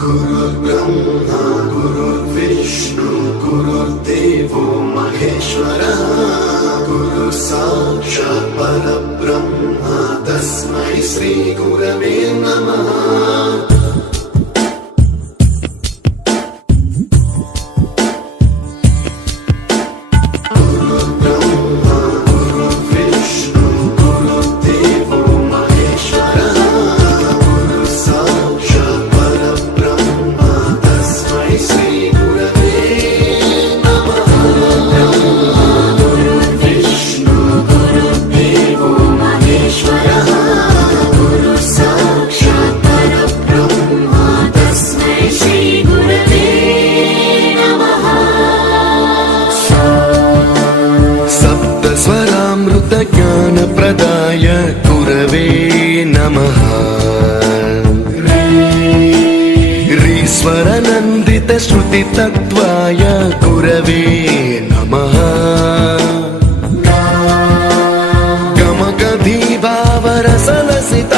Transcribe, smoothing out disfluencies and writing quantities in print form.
गुरुर्ब्रह्मा गुरुर्विष्णु गुरुर्देवो महेश्वरः गुरु साक्षात् परब्रह्म तस्मै श्री गुरवे नमः। ज्ञान प्रदाय गुरवे नमः। ईश्वर नंदित श्रुति तत्वाय गुरवे नमः। गमगधीभावरसलसित